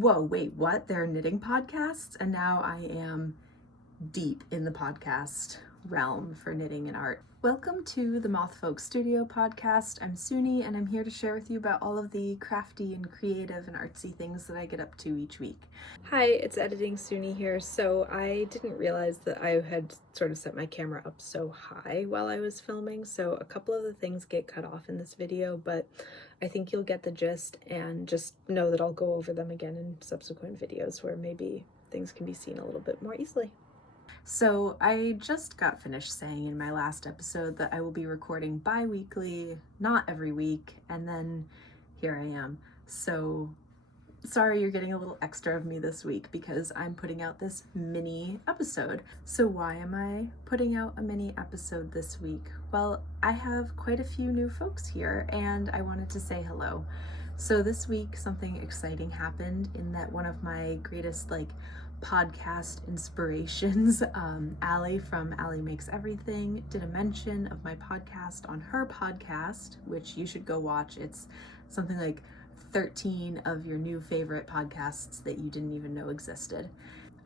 whoa, wait, what? There are knitting podcasts? And now I am deep in the podcast realm for knitting and art. Welcome to the Moth Folk Studio podcast. I'm Suni, and I'm here to share with you about all of the crafty and creative and artsy things that I get up to each week. Hi, it's Editing Suni here. So I didn't realize that I had sort of set my camera up so high while I was filming, so a couple of the things get cut off in this video, but I think you'll get the gist, and just know that I'll go over them again in subsequent videos where maybe things can be seen a little bit more easily. So I just got finished saying in my last episode that I will be recording bi-weekly, not every week, and then here I am. So sorry you're getting a little extra of me this week because I'm putting out this mini episode. So why am I putting out a mini episode this week? Well, I have quite a few new folks here and I wanted to say hello. So this week something exciting happened in that one of my greatest podcast inspirations, Allie from Allie Makes Everything, did a mention of my podcast on her podcast, which you should go watch. It's something like 13 of your new favorite podcasts that you didn't even know existed.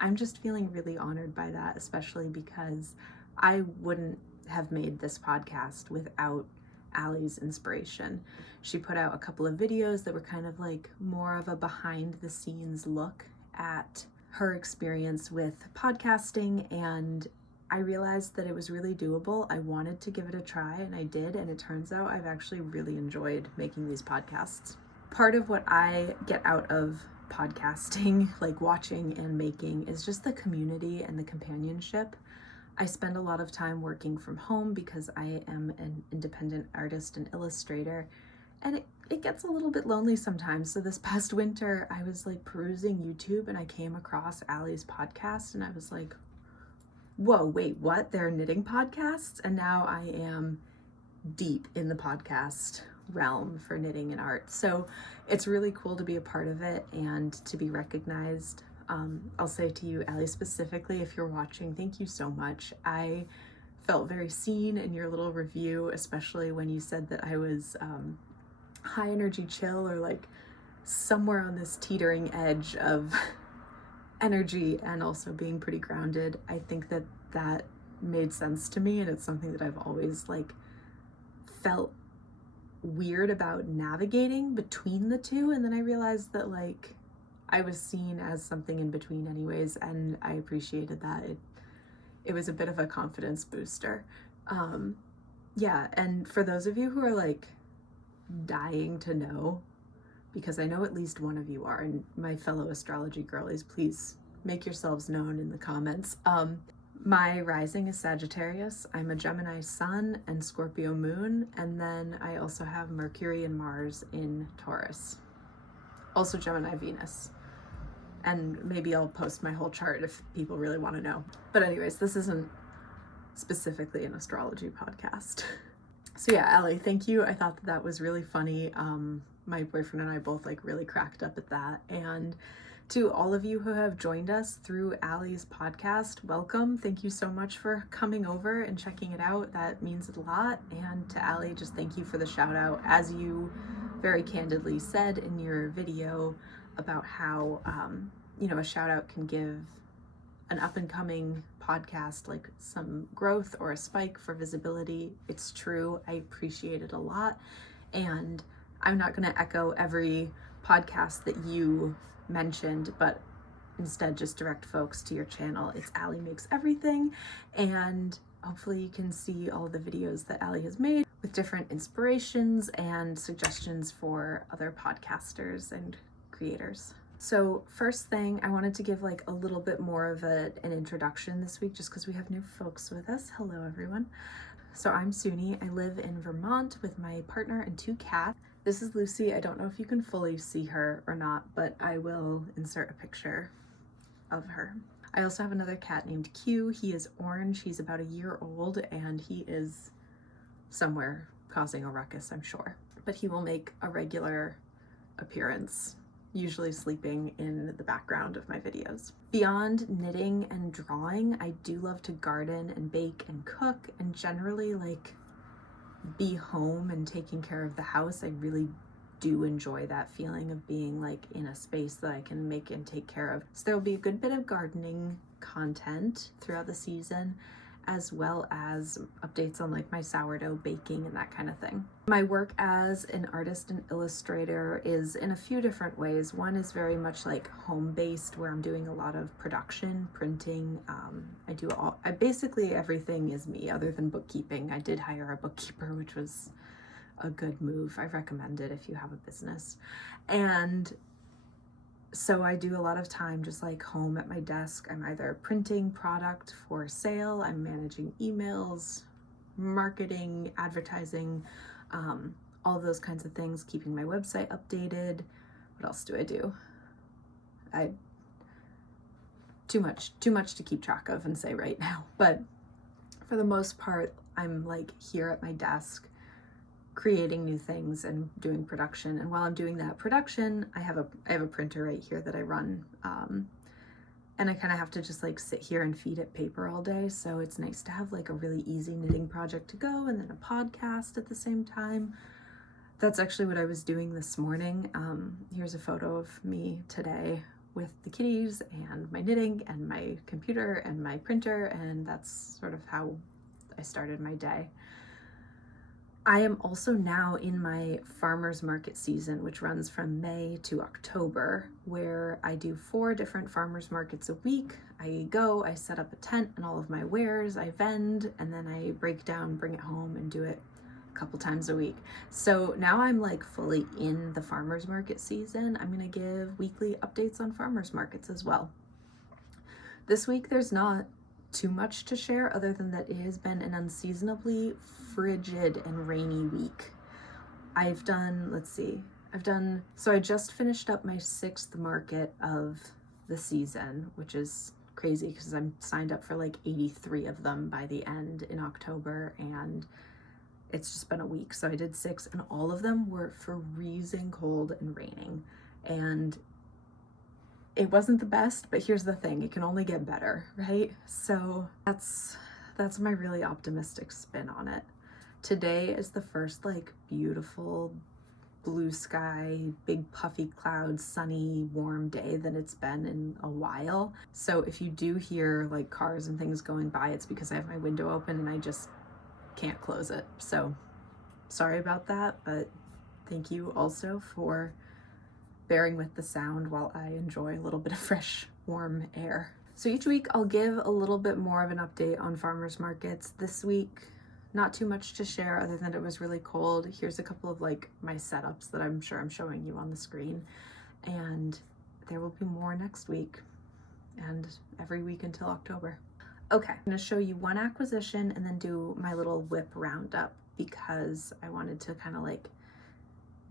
I'm just feeling really honored by that, especially because I wouldn't have made this podcast without Allie's inspiration. She put out a couple of videos that were kind of like more of a behind the scenes look at her experience with podcasting, and I realized that it was really doable. I wanted to give it a try, and I did, and it turns out I've actually really enjoyed making these podcasts. Part of what I get out of podcasting, like watching and making, is just the community and the companionship. I spend a lot of time working from home because I am an independent artist and illustrator, and it gets a little bit lonely sometimes. So this past winter, I was perusing YouTube and I came across Allie's podcast and I was like, whoa, wait, what? There are knitting podcasts? And now I am deep in the podcast realm for knitting and art. So it's really cool to be a part of it and to be recognized. I'll say to you, Allie, specifically, if you're watching, thank you so much. I felt very seen in your little review, especially when you said that I was high energy chill, or somewhere on this teetering edge of energy and also being pretty grounded. I think that made sense to me, and it's something that I've always felt weird about navigating between the two, and then I realized that I was seen as something in between anyways, and I appreciated that. It was a bit of a confidence booster. Yeah, and for those of you who are dying to know, because I know at least one of you are, and my fellow astrology girlies, please make yourselves known in the comments. My rising is Sagittarius. I'm a Gemini sun and Scorpio moon, and then I also have Mercury and Mars in Taurus. Also Gemini Venus. And maybe I'll post my whole chart if people really want to know. But anyways, this isn't specifically an astrology podcast. So yeah, Allie, thank you. I thought that was really funny. My boyfriend and I both really cracked up at that. And to all of you who have joined us through Allie's podcast, welcome. Thank you so much for coming over and checking it out. That means a lot. And to Allie, just thank you for the shout out. As you very candidly said in your video about how, a shout out can give an up and coming podcast some growth or a spike for visibility. It's true. I appreciate it a lot. And I'm not going to echo every podcast that you mentioned, but instead just direct folks to your channel. It's Allie Makes Everything, and hopefully you can see all the videos that Allie has made with different inspirations and suggestions for other podcasters and creators. So first thing, I wanted to give a little bit more of an introduction this week, just because we have new folks with us. Hello everyone. So I'm Suni. I live in Vermont with my partner and 2 cats. This is Lucy. I don't know if you can fully see her or not, but I will insert a picture of her. I also have another cat named Q. He is orange. He's about a year old, and he is somewhere causing a ruckus, I'm sure. But he will make a regular appearance, usually sleeping in the background of my videos. Beyond knitting and drawing, I do love to garden and bake and cook, and generally be home and taking care of the house. I really do enjoy that feeling of being like in a space that I can make and take care of. So there will be a good bit of gardening content throughout the season, as well as updates on like my sourdough baking and that kind of thing. My work as an artist and illustrator is in a few different ways. One is very much like home-based, where I'm doing a lot of production, printing. Basically everything is me other than bookkeeping. I did hire a bookkeeper, which was a good move. I recommend it if you have a business. And so I do a lot of time just like home at my desk. I'm either printing product for sale, I'm managing emails, marketing, advertising, all of those kinds of things, keeping my website updated. What else do I do? Too much to keep track of and say right now. But for the most part, I'm like here at my desk creating new things and doing production. And while I'm doing that production, I have a printer right here that I run, and I kind of have to just like sit here and feed it paper all day. So it's nice to have like a really easy knitting project to go, and then a podcast at the same time. That's actually what I was doing this morning. Here's a photo of me today with the kitties and my knitting and my computer and my printer, and that's sort of how I started my day. I am also now in my farmers market season, which runs from May to October, where I do 4 different farmers markets a week. I set up a tent and all of my wares, I vend, and then I break down, bring it home, and do it a couple times a week. So now I'm like fully in the farmers market season. I'm gonna give weekly updates on farmers markets as well. This week there's not too much to share other than that it has been an unseasonably frigid and rainy week. I just finished up my 6th market of the season, which is crazy because I'm signed up for like 83 of them by the end in October, and it's just been a week. So I did 6, and all of them were freezing cold and raining, and it wasn't the best, but here's the thing, it can only get better, right? So that's my really optimistic spin on it. Today is the first like beautiful blue sky, big puffy clouds, sunny, warm day that it's been in a while. So if you do hear like cars and things going by, it's because I have my window open and I just can't close it. So sorry about that, but thank you also for bearing with the sound while I enjoy a little bit of fresh, warm air. So each week I'll give a little bit more of an update on farmers markets. This week, not too much to share other than it was really cold. Here's a couple of like my setups that I'm sure I'm showing you on the screen. And there will be more next week and every week until October. Okay, I'm gonna show you one acquisition and then do my little WIP roundup because I wanted to kind of like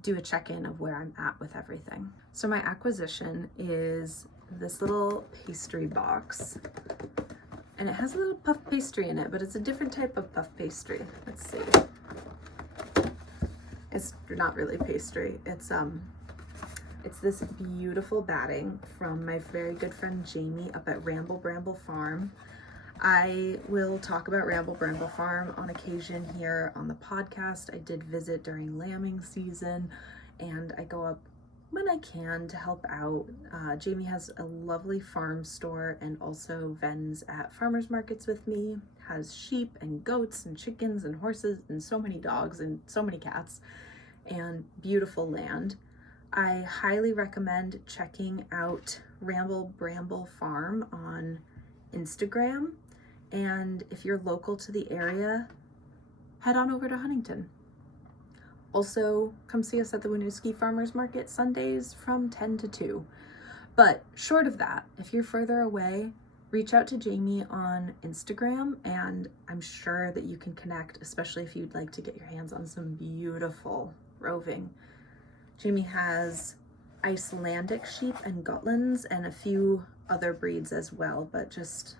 do a check-in of where I'm at with everything. So my acquisition is this little pastry box, and it has a little puff pastry in it, but it's a different type of puff pastry. Let's see. It's not really pastry. It's this beautiful batting from my very good friend Jamie up at Ramble Bramble Farm. I will talk about Ramble Bramble Farm on occasion here on the podcast. I did visit during lambing season, and I go up when I can to help out. Jamie has a lovely farm store and also vends at farmers markets with me, has sheep and goats and chickens and horses and so many dogs and so many cats and beautiful land. I highly recommend checking out Ramble Bramble Farm on Instagram. And if you're local to the area, head on over to Huntington. Also, come see us at the Winooski Farmers Market Sundays from 10 to 2. But short of that, if you're further away, reach out to Jamie on Instagram, and I'm sure that you can connect, especially if you'd like to get your hands on some beautiful roving. Jamie has Icelandic sheep and Gotlands and a few other breeds as well, but just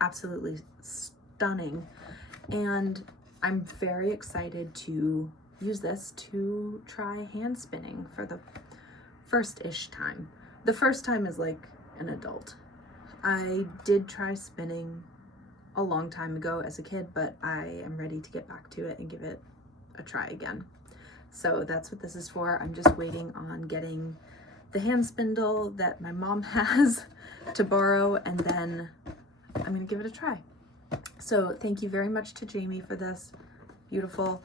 absolutely stunning. And I'm very excited to use this to try hand spinning for the first-ish time. The first time is like an adult. I did try spinning a long time ago as a kid, but I am ready to get back to it and give it a try again. So that's what this is for. I'm just waiting on getting the hand spindle that my mom has to borrow, and then I'm gonna give it a try. So thank you very much to Jamie for this. Beautiful.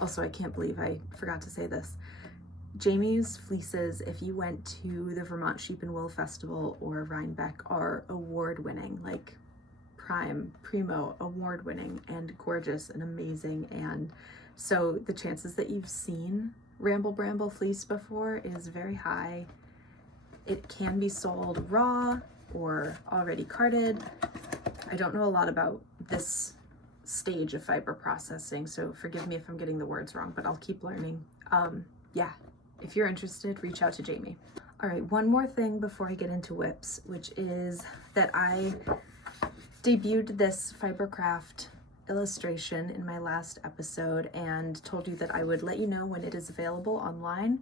Also, I can't believe I forgot to say this. Jamie's fleeces, if you went to the Vermont Sheep and Wool Festival or Rhinebeck, are award-winning, like primo award-winning and gorgeous and amazing. And so the chances that you've seen Ramble Bramble fleece before is very high. It can be sold raw or already carded. I don't know a lot about this stage of fiber processing, so forgive me if I'm getting the words wrong, but I'll keep learning. Yeah, if you're interested, reach out to Jamie. All right, one more thing before I get into WIPs, which is that I debuted this Fibercraft illustration in my last episode and told you that I would let you know when it is available online.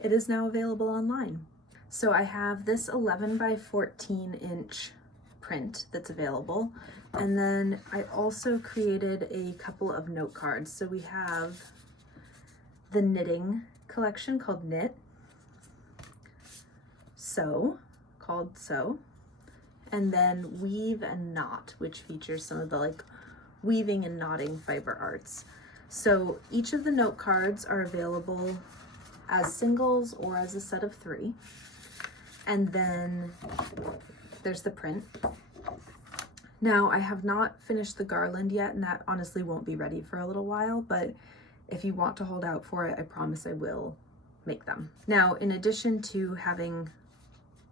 It is now available online. So I have this 11 by 14 inch print that's available. And then I also created a couple of note cards. So we have the knitting collection called Knit, called Sew, and then Weave and Knot, which features some of the like weaving and knotting fiber arts. So each of the note cards are available as singles or as a set of 3. And then there's the print. Now I have not finished the garland yet, and that honestly won't be ready for a little while, but if you want to hold out for it, I promise I will make them. Now, in addition to having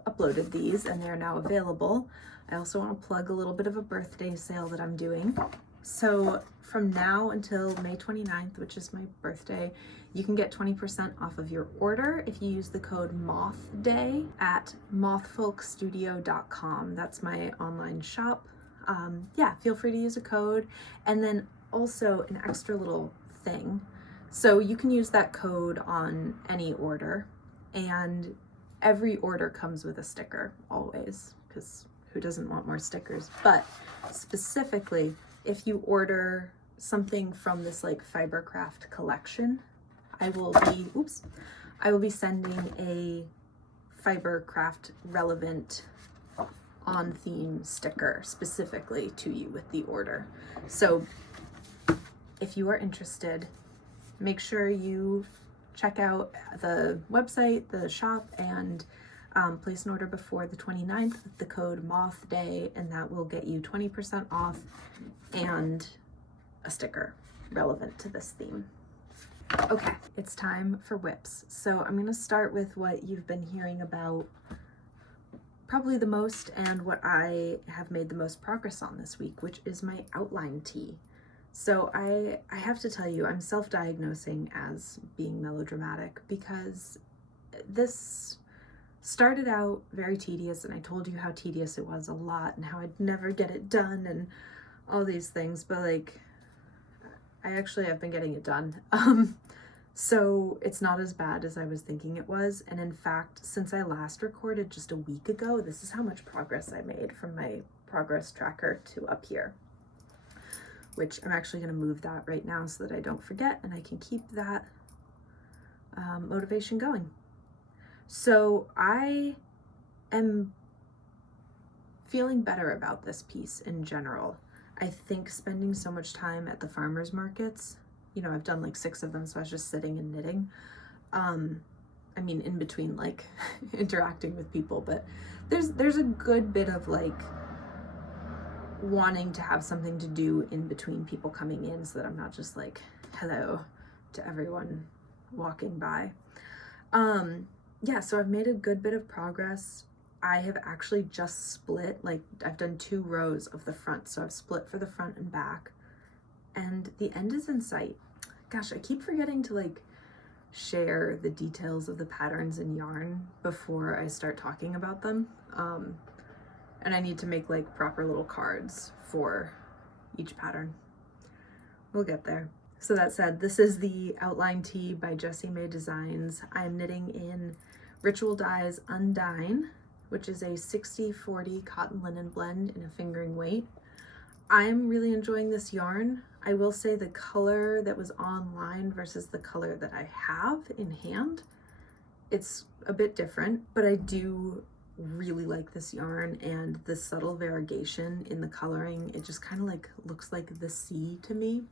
uploaded these and they're now available, I also want to plug a little bit of a birthday sale that I'm doing. So from now until May 29th, which is my birthday, you can get 20% off of your order if you use the code MOTHDAY at mothfolkstudio.com. That's my online shop. Yeah, feel free to use a code. And then also an extra little thing. So you can use that code on any order, and every order comes with a sticker always, because who doesn't want more stickers? But specifically, if you order something from this like Fibercraft collection, I will be sending a Fibercraft relevant on theme sticker specifically to you with the order. So if you are interested, make sure you check out the website, the shop, and place an order before the 29th with the code MOTHDAY, and that will get you 20% off and a sticker relevant to this theme. Okay, it's time for WIPs. So I'm gonna start with what you've been hearing about probably the most and what I have made the most progress on this week, which is my outline tee. So I have to tell you, I'm self-diagnosing as being melodramatic because this started out very tedious, and I told you how tedious it was a lot and how I'd never get it done and all these things, but like I actually have been getting it done. So it's not as bad as I was thinking it was. And in fact, since I last recorded just a week ago, this is how much progress I made from my progress tracker to up here, which I'm actually going to move that right now so that I don't forget and I can keep that motivation going. So I am feeling better about this piece in general. I think spending so much time at the farmers markets, you know, I've done like 6 of them, so I was just sitting and knitting. I mean, in between like interacting with people, but there's a good bit of like wanting to have something to do in between people coming in so that I'm not just like hello to everyone walking by. Yeah, so I've made a good bit of progress. I have actually just split, like I've done 2 rows of the front, so I've split for the front and back, and the end is in sight. Gosh, I keep forgetting to like share the details of the patterns in yarn before I start talking about them. And I need to make like proper little cards for each pattern. We'll get there. So that said, this is the outline tee by Jessie May Designs. I'm knitting in Ritual Dye's Undine, which is a 60-40 cotton linen blend in a fingering weight. I'm really enjoying this yarn. I will say the color that was online versus the color that I have in hand, it's a bit different, but I do really like this yarn, and the subtle variegation in the coloring, it just kind of like looks like the sea to me.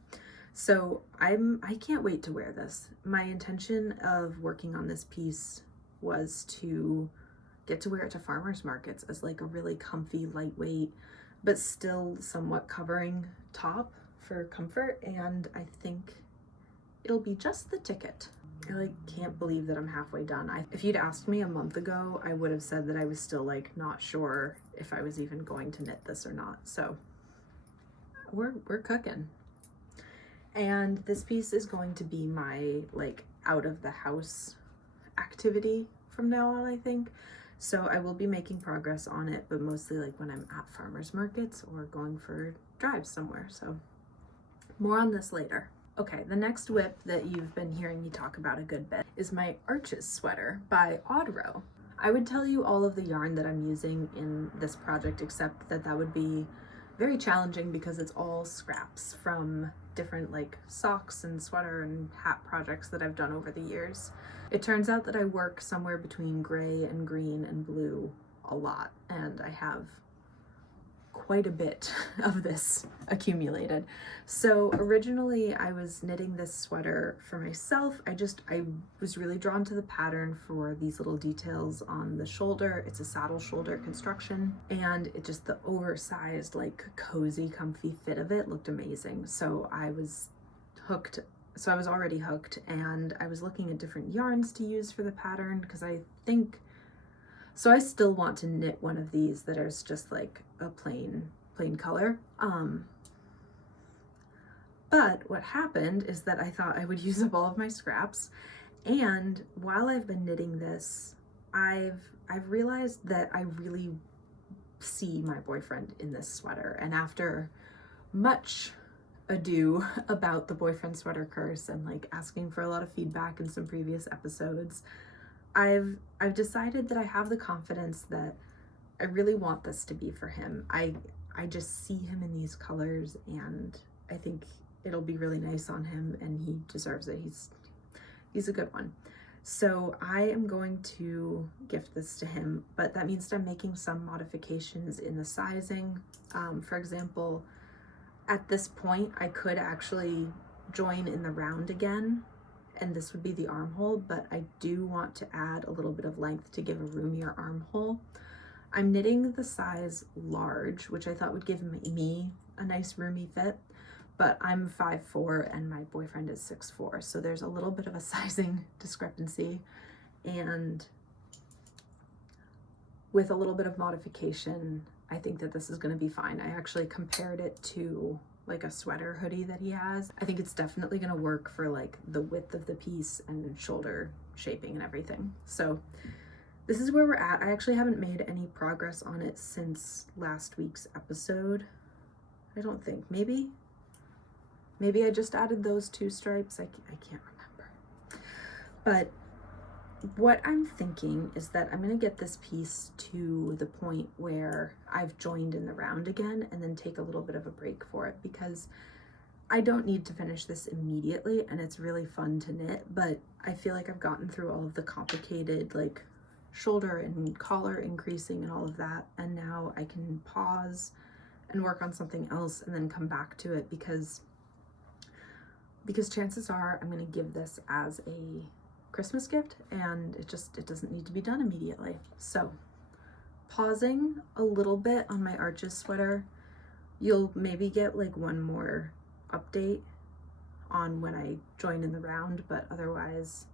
So I can't wait to wear this. My intention of working on this piece was to get to wear it to farmers markets as like a really comfy, lightweight, but still somewhat covering top for comfort, and I think it'll be just the ticket. I like can't believe that I'm halfway done. If you'd asked me a month ago, I would have said that I was still like not sure if I was even going to knit this or not. So we're cooking. And this piece is going to be my like out of the house activity from now on, I think. So I will be making progress on it, but mostly like when I'm at farmers markets or going for drives somewhere. So more on this later. Okay, the next WIP that you've been hearing me talk about a good bit is my Arches sweater by Odd Row. I would tell you all of the yarn that I'm using in this project, except that that would be very challenging because it's all scraps from different like socks and sweater and hat projects that I've done over the years. It turns out that I work somewhere between gray and green and blue a lot, and I have quite a bit of this accumulated. So originally I was knitting this sweater for myself. I was really drawn to the pattern for these little details on the shoulder. It's a saddle shoulder construction, and it just, the oversized, like cozy, comfy fit of it looked amazing. So I was hooked. So I was already hooked, and I was looking at different yarns to use for the pattern because I still want to knit one of these that is just like a plain color. But what happened is that I thought I would use up all of my scraps, and while I've been knitting this, I've realized that I really see my boyfriend in this sweater. And after much ado about the boyfriend sweater curse and like asking for a lot of feedback in some previous episodes, I've decided that I have the confidence that I really want this to be for him. I just see him in these colors, and I think it'll be really nice on him, and he deserves it. He's a good one. So I am going to gift this to him, but that means that I'm making some modifications in the sizing. For example, at this point, I could actually join in the round again, and this would be the armhole, but I do want to add a little bit of length to give a roomier armhole. I'm knitting the size large, which I thought would give me a nice roomy fit, but I'm 5'4" and my boyfriend is 6'4", so there's a little bit of a sizing discrepancy, and with a little bit of modification, I think that this is going to be fine. I actually compared it to like a sweater hoodie that he has. I think it's definitely going to work for like the width of the piece and shoulder shaping and everything. So this is where we're at. I actually haven't made any progress on it since last week's episode. I don't think. Maybe I just added those 2 stripes. I can't remember. But what I'm thinking is that I'm going to get this piece to the point where I've joined in the round again and then take a little bit of a break for it, because I don't need to finish this immediately, and it's really fun to knit, but I feel like I've gotten through all of the complicated like shoulder and collar increasing and all of that, and now I can pause and work on something else and then come back to it, because chances are I'm going to give this as a Christmas gift, and it doesn't need to be done immediately. So pausing a little bit on my Arches sweater. You'll maybe get like one more update on when I join in the round, but otherwise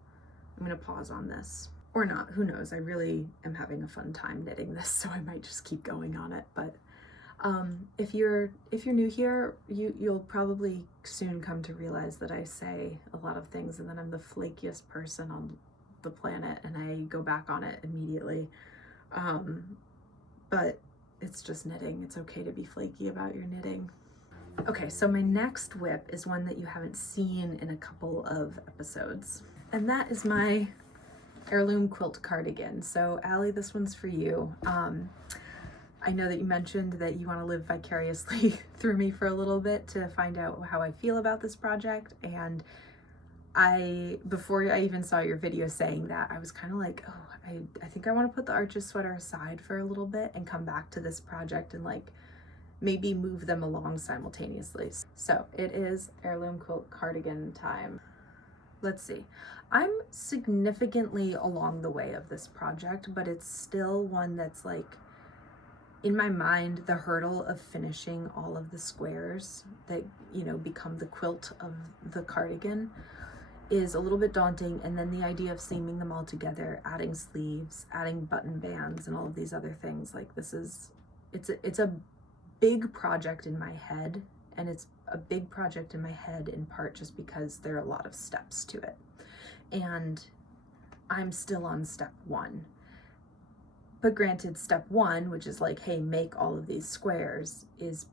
I'm going to pause on this, or not, who knows. I really am having a fun time knitting this, so I might just keep going on it. But if you're new here, you'll probably soon come to realize that I say a lot of things and then I'm the flakiest person on the planet, and I go back on it immediately. But it's just knitting. It's okay to be flaky about your knitting. Okay, so my next WIP is one that you haven't seen in a couple of episodes, and that is my Heirloom quilt cardigan. So Allie, this one's for you. I know that you mentioned that you want to live vicariously through me for a little bit to find out how I feel about this project. And before I even saw your video saying that, I was kind of like, oh, I think I want to put the Astrid Sweater aside for a little bit and come back to this project and like maybe move them along simultaneously. So it is Heirloom Quilt Cardigan time. Let's see. I'm significantly along the way of this project, but it's still one that's like, in my mind, the hurdle of finishing all of the squares that, you know, become the quilt of the cardigan is a little bit daunting. And then the idea of seaming them all together, adding sleeves, adding button bands, and all of these other things, like it's a big project in my head. And it's a big project in my head in part just because there are a lot of steps to it. And I'm still on step 1. But granted, step 1, which is like, hey, make all of these squares, is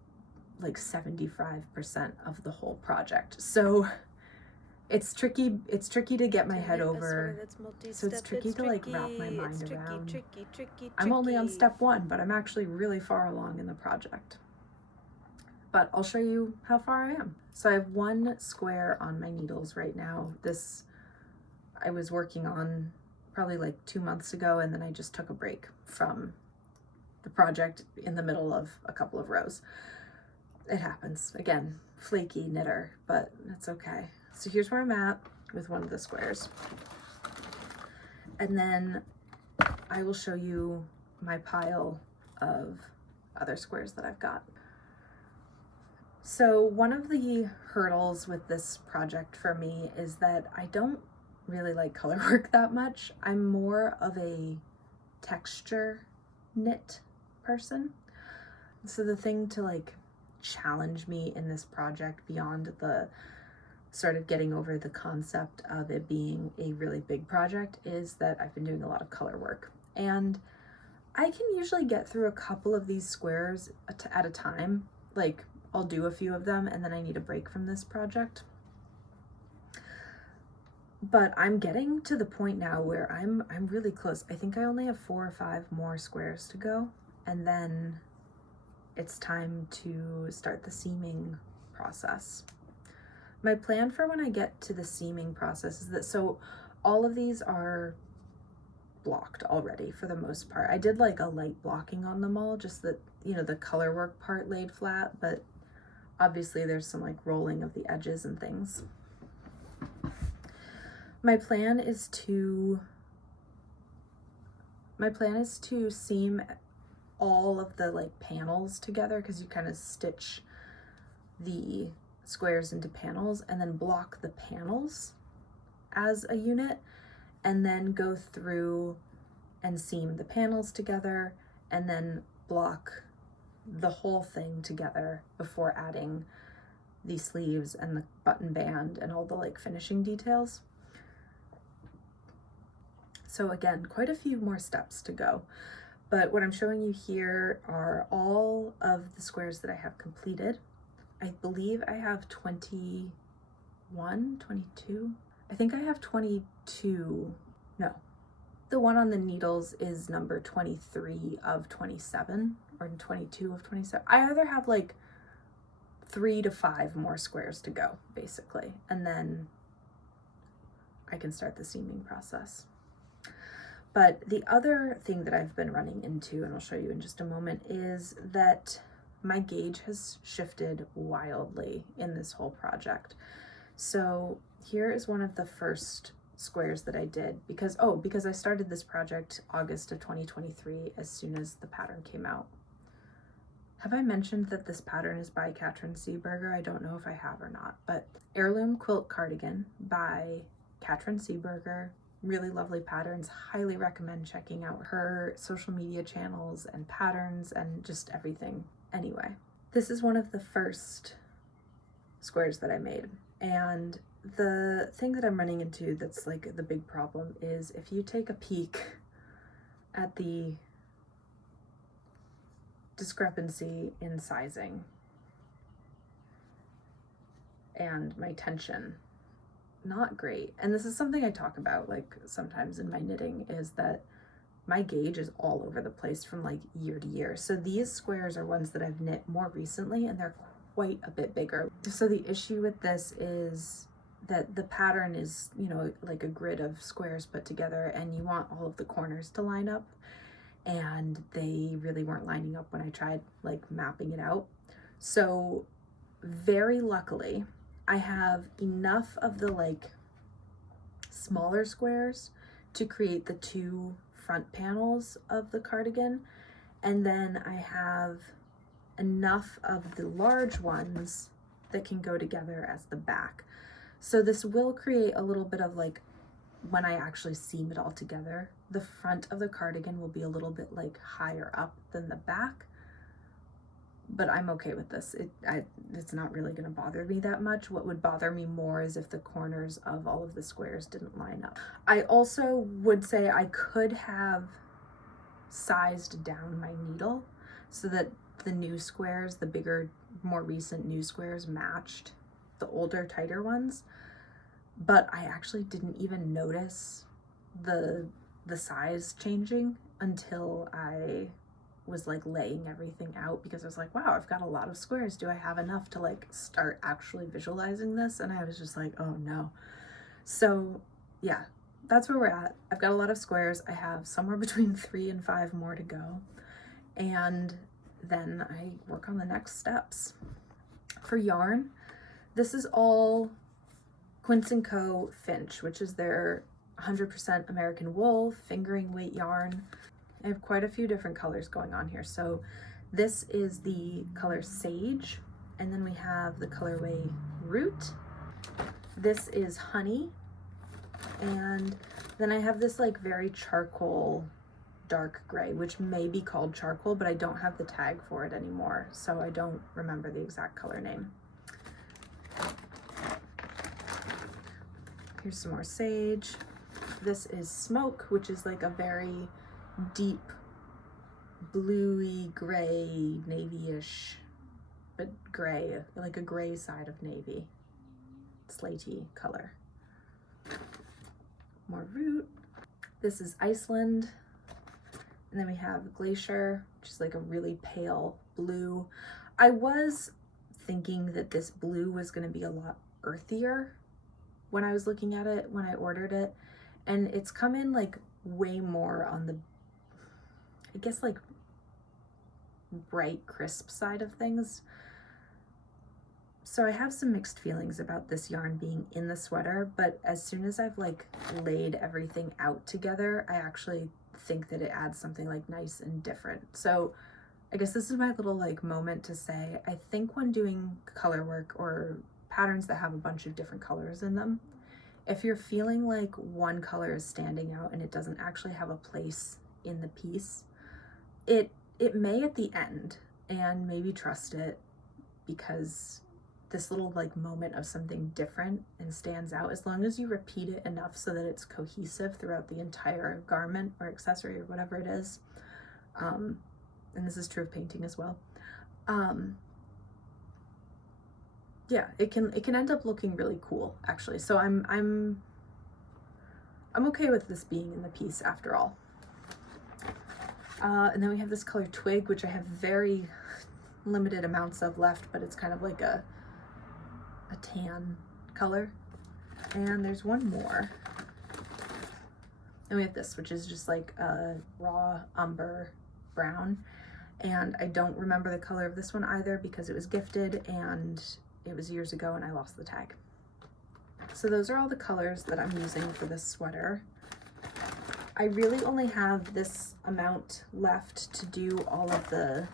like 75% of the whole project. So it's tricky to get my head over. So it's tricky to like wrap my mind around. I'm only on step 1, but I'm actually really far along in the project. But I'll show you how far I am. So I have 1 square on my needles right now. This I was working on probably like 2 months ago, and then I just took a break from the project in the middle of a couple of rows. It happens. Again, flaky knitter, but it's okay. So here's where I'm at with one of the squares. And then I will show you my pile of other squares that I've got. So one of the hurdles with this project for me is that I don't really like color work that much. I'm more of a texture knit person. So the thing to like challenge me in this project beyond the sort of getting over the concept of it being a really big project is that I've been doing a lot of color work. And I can usually get through a couple of these squares at a time. Like I'll do a few of them and then I need a break from this project. But I'm getting to the point now where I'm really close. I think I only have 4 or 5 more squares to go, and then it's time to start the seaming process. My plan for when I get to the seaming process is that, so all of these are blocked already for the most part. I did like a light blocking on them all, just that, you know, the color work part laid flat, but obviously there's some like rolling of the edges and things. My plan is to seam all of the like panels together, because you kind of stitch the squares into panels and then block the panels as a unit, and then go through and seam the panels together and then block the whole thing together before adding the sleeves and the button band and all the like finishing details. So again, quite a few more steps to go. But what I'm showing you here are all of the squares that I have completed. I believe I have 21, 22. I think I have 22. No, the one on the needles is number 23 of 27 or 22 of 27. I either have like 3 to 5 more squares to go, basically. And then I can start the seaming process. But the other thing that I've been running into, and I'll show you in just a moment, is that my gauge has shifted wildly in this whole project. So here is one of the first squares that I did because I started this project August of 2023 as soon as the pattern came out. Have I mentioned that this pattern is by Katrin Seeberger? I don't know if I have or not, but Heirloom Quilt Cardigan by Katrin Seeberger. Really lovely patterns. Highly recommend checking out her social media channels and patterns and just everything. Anyway, this is one of the first squares that I made. And the thing that I'm running into that's like the big problem is if you take a peek at the discrepancy in sizing and my tension, not great. And this is something I talk about like sometimes in my knitting, is that my gauge is all over the place from like year to year. So these squares are ones that I've knit more recently, and they're quite a bit bigger. So the issue with this is that the pattern is, you know, like a grid of squares put together, and you want all of the corners to line up, and they really weren't lining up when I tried like mapping it out. So very luckily, I have enough of the like smaller squares to create the 2 front panels of the cardigan, and then I have enough of the large ones that can go together as the back. So this will create a little bit of like, when I actually seam it all together, the front of the cardigan will be a little bit like higher up than the back, but I'm okay with this. It's not really going to bother me that much. What would bother me more is if the corners of all of the squares didn't line up. I also would say I could have sized down my needle so that the new squares, the bigger, more recent new squares, matched the older, tighter ones, but I actually didn't even notice the size changing until I was like laying everything out, because I was like, wow, I've got a lot of squares. Do I have enough to like start actually visualizing this? And I was just like, oh no. So yeah, that's where we're at. I've got a lot of squares. I have somewhere between 3 and 5 more to go, and then I work on the next steps. For yarn, this is all Quince & Co. Finch, which is their 100% American wool fingering weight yarn. I have quite a few different colors going on here. So this is the color Sage, and then we have the colorway Root. This is Honey, and then I have this like very charcoal dark gray, which may be called charcoal, but I don't have the tag for it anymore, so I don't remember the exact color name. Here's some more Sage. This is Smoke, which is like a very deep bluey gray, navy-ish, but gray, like a gray side of navy, slatey color. More Root. This is Iceland, and then we have Glacier, which is like a really pale blue. I was thinking that this blue was going to be a lot earthier when I was looking at it when I ordered it, and it's come in like way more on the, I guess, like bright crisp side of things. So I have some mixed feelings about this yarn being in the sweater, but as soon as I've like laid everything out together, I actually think that it adds something like nice and different. So I guess this is my little like moment to say, I think when doing color work or patterns that have a bunch of different colors in them, if you're feeling like one color is standing out and it doesn't actually have a place in the piece, it may at the end, and maybe trust it, because this little like moment of something different and stands out, as long as you repeat it enough so that it's cohesive throughout the entire garment or accessory or whatever it is, and this is true of painting as well, yeah, it can end up looking really cool, actually. So I'm okay with this being in the piece after all. And then we have this color Twig, which I have very limited amounts of left, but it's kind of like a tan color. And there's one more. And we have this, which is just like a raw umber brown. And I don't remember the color of this one either, because it was gifted and it was years ago and I lost the tag. So those are all the colors that I'm using for this sweater. I really only have this amount left to do all of the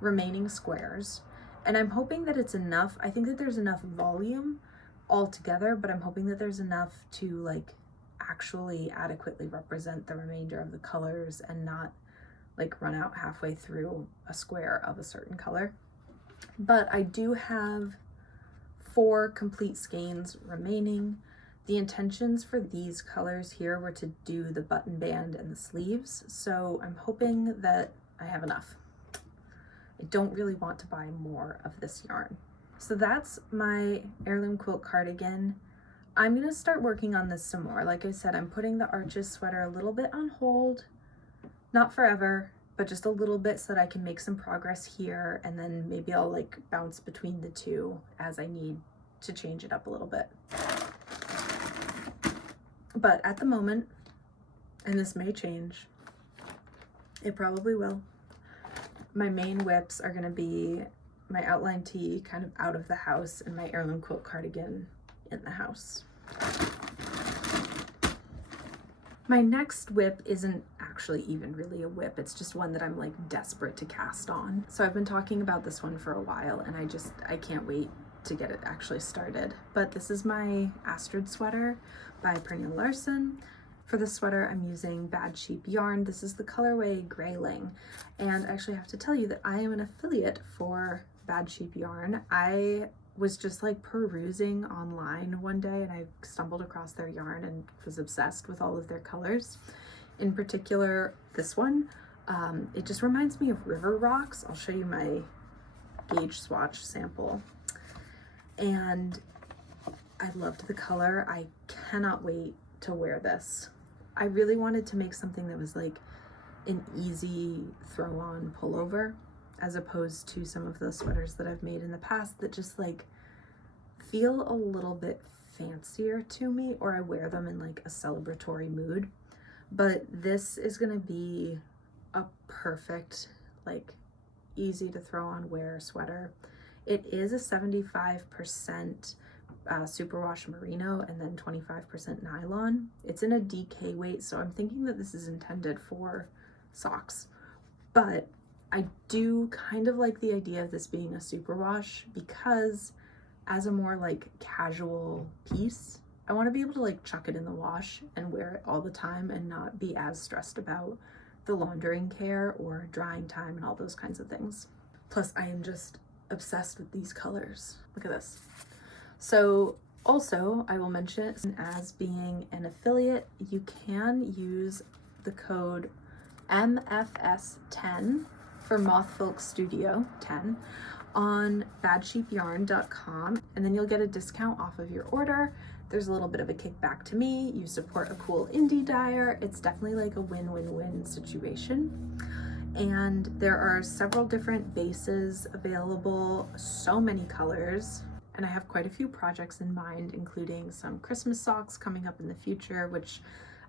remaining squares, and I'm hoping that it's enough. I think that there's enough volume altogether, but I'm hoping that there's enough to like actually adequately represent the remainder of the colors and not like run out halfway through a square of a certain color. But I do have 4 complete skeins remaining. The intentions for these colors here were to do the button band and the sleeves, so I'm hoping that I have enough. I don't really want to buy more of this yarn. So that's my heirloom quilt cardigan. I'm gonna start working on this some more. Like I said, I'm putting the Arches sweater a little bit on hold Not forever, but just a little bit so that I can make some progress here, and then maybe I'll like bounce between the two as I need to change it up a little bit. But at the moment, and this may change, it probably will, my main WIPs are going to be my outline tee kind of out of the house and my Heirloom quilt cardigan in the house. My next WIP isn't actually even really a WIP, it's just one that I'm like desperate to cast on. So I've been talking about this one for a while, and I can't wait to get it actually started. But this is my Astrid Sweater by Pernille Larsen. For the sweater, I'm using Bad Sheep yarn. This is the colorway Grayling. And I actually have to tell you that I am an affiliate for Bad Sheep yarn. I was just like perusing online one day and I stumbled across their yarn and was obsessed with all of their colors. In particular, this one, it just reminds me of river rocks. I'll show you my gauge swatch sample. And I loved the color. I cannot wait to wear this. I really wanted to make something that was like an easy throw on pullover, as opposed to some of the sweaters that I've made in the past that just like feel a little bit fancier to me, or I wear them in like a celebratory mood. But this is gonna be a perfect, like easy to throw on wear sweater. It is a 75% superwash merino and then 25% nylon. It's in a DK weight, so I'm thinking that this is intended for socks. But I do kind of like the idea of this being a superwash, because as a more like casual piece, I want to be able to like chuck it in the wash and wear it all the time and not be as stressed about the laundering care or drying time and all those kinds of things. Plus, I am just obsessed with these colors. Look at this. So also, I will mention, as being an affiliate, you can use the code MFS10 for Moth Folk Studio 10 on badsheepyarn.com, and then you'll get a discount off of your order. There's a little bit of a kickback to me. You support a cool indie dyer. It's definitely like a win-win-win situation. And there are several different bases available, so many colors, and I have quite a few projects in mind, including some Christmas socks coming up in the future, which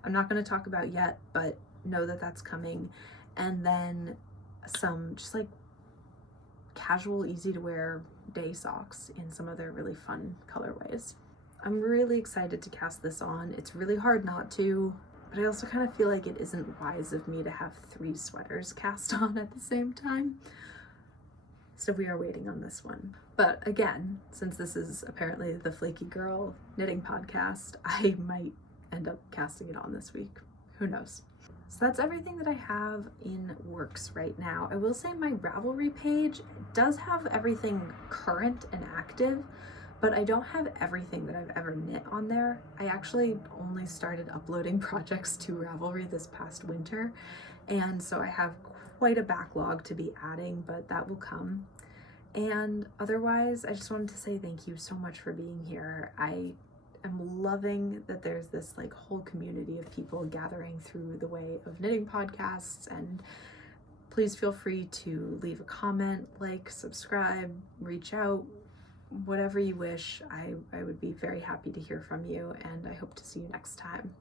I'm not going to talk about yet, but know that that's coming. And then some just like casual, easy to wear day socks in some of their really fun colorways. I'm really excited to cast this on. It's really hard not to, but I also kind of feel like it isn't wise of me to have 3 sweaters cast on at the same time. So we are waiting on this one. But again, since this is apparently the Flaky Girl knitting podcast, I might end up casting it on this week. Who knows? So that's everything that I have in works right now. I will say my Ravelry page does have everything current and active, but I don't have everything that I've ever knit on there. I actually only started uploading projects to Ravelry this past winter, and so I have quite a backlog to be adding, but that will come. And otherwise, I just wanted to say thank you so much for being here. I am loving that there's this like whole community of people gathering through the Way of Knitting podcasts, and please feel free to leave a comment, like, subscribe, reach out, whatever you wish. I would be very happy to hear from you, and I hope to see you next time.